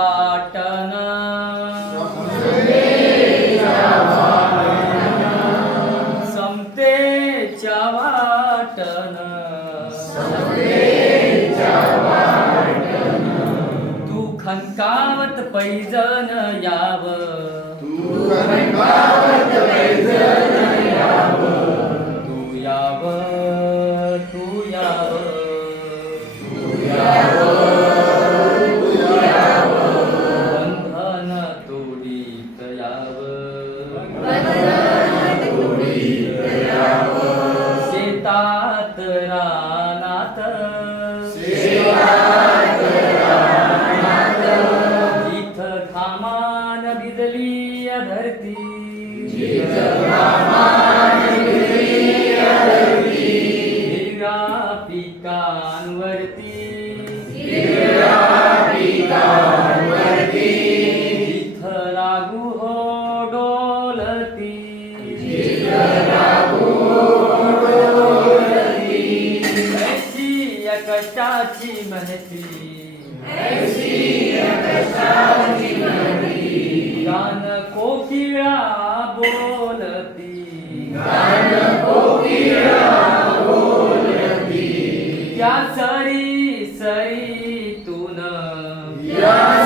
वाटन समतेच्या वाटन तू खंकावत पैजन याव. तू तोडीत शेतात रानात। जिथं खामान भिजली या धरती। कष्टाची महती गान कोकिळा बोलती। त्या सरी सरी तून। धाम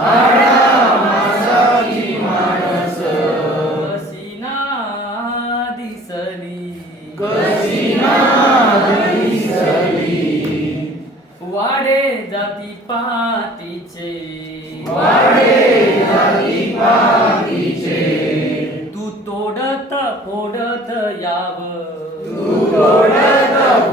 आडा मासाची मानस कशी ना दिसली. वाडे जाती पातीचे तू तोडत फोडत याव तू तोडीत याव तू याव. तू तोडीत याव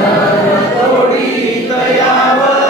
याव.